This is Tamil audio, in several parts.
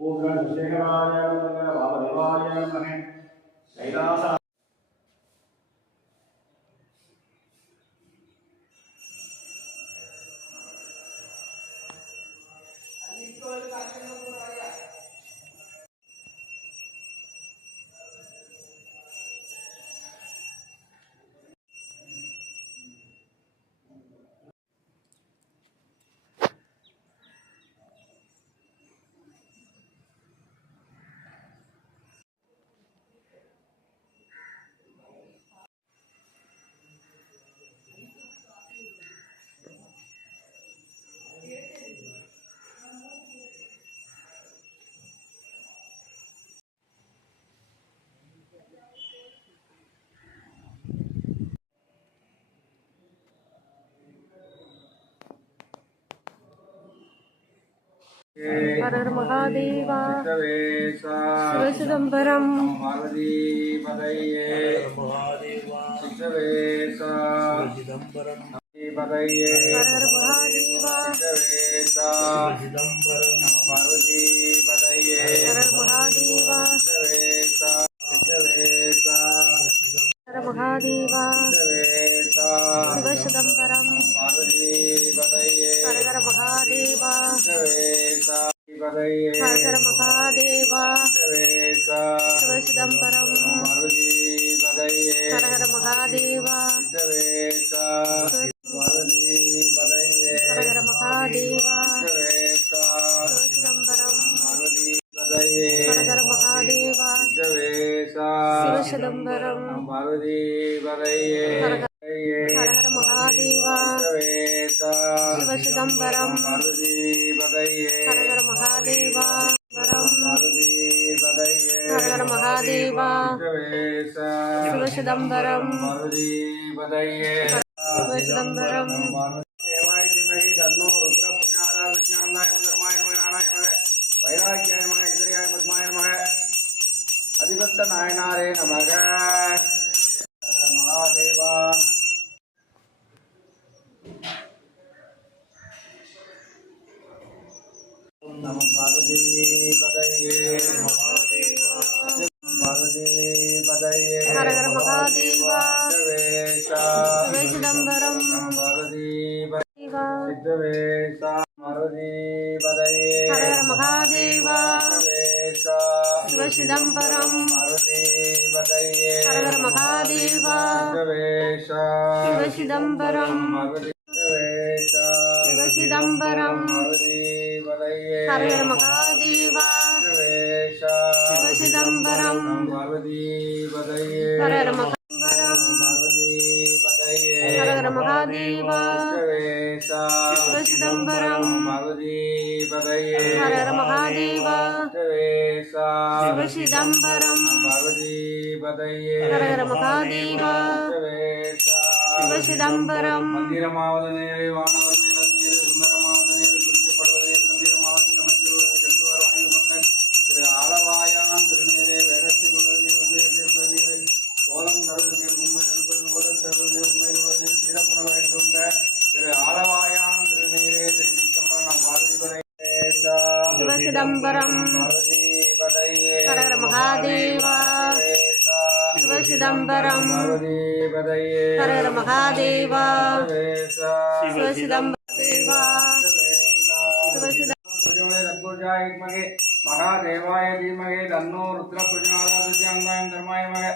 ஓம் சேகராய நமக வாமதேவாய நமக கைலாச हर हर महादेवा शिव चिदंबरम हर हर महादेवा हर महादेवा हर महादेवा शिव चिदंबरम हर हर महादेवा हर हर महादेवा शिव चिदंबरम हर हर महादेवा हर हर महादेवा शिव चिदंबरम हर हर महादेवा शिव चिदंबरम हर हर महादेवा शिव चिदंबरम हर हर महादेवा हर हर महादेवा शिव चिदंबरम शिव चिदंबरम அதிபத்த நாயனாரே நமக மகாதேவா நம பார்வதி பதையே பார்வதி பதையே हर हर महादेवा शिव चिदंबरम பார்வதி देवा சித்தவேசா பார்வதி பதையே हर हर महादेवा शिव चिदंबरम பார்வதி பதையே हर हर महादेवा சித்தவேசா शिव चिदंबरम பார்வதி சித்தவேசா शिव चिदंबरम பார்வதி பதையே हर हर महादेवा சித்தவேசா शिव चिदंबरम பார்வதி பதையே हर हर महादेवरम பார்வதி பதையே हर हर महादेवा சித்தவேசா शिव चिदंबरम பார்வதி பதையே हर हर महादेवा சித்தவேசா शिव चिदंबरम பார்வதி பதையே हर हर महादेवा சித்தவேசா शिव चिदंबरम மந்திரமாவது நேரே வானவர் நேரது நேரு சுந்தரமாவது நேரு குறிக்கப்படுவது நேரு சந்திரமாவது சமச்சியுள்ளது கல்வார் வாயு மங்கன் திரு ஆலவாயான் திருநேரே வேகத்தில் உள்ளது நேரு தீர்ப்பது நேரு கோலம் தருவது நேர் உண்மை இருப்பது முதல் தருவது நேர் உண்மையில் உள்ளது நேர் திடப்புணர்வு என்றுங்க திரு ஆலவாயான் திருநேரே திரு சித்தம்பரம் பார்வதி பதையே शिव चिदंबरम பார்வதி பதையே हर हर महादेवा शिव चिदंबरम பார்வதி பதையே हर हर महादेवा சித்தவேசா शिव चिदंबरम देवा शिव प्रचोदयात्महे महादेवाय धीमहि तन्नो रुद्र प्रचोदयात् धर्माय नमः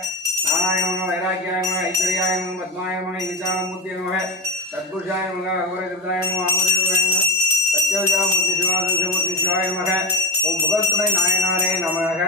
नारायण नमः वैराग्याय नमः ऐश्वर्याय नमः पद्माय नमः ईशानमूर्ति नमः सद्गुरुजाय नमः अघोरकृताय नमः वामदेवाय नमः सत्यवजामूर्ति शिवाय शिवाय नमः ओम भगवत्तुणै नायनारे नमः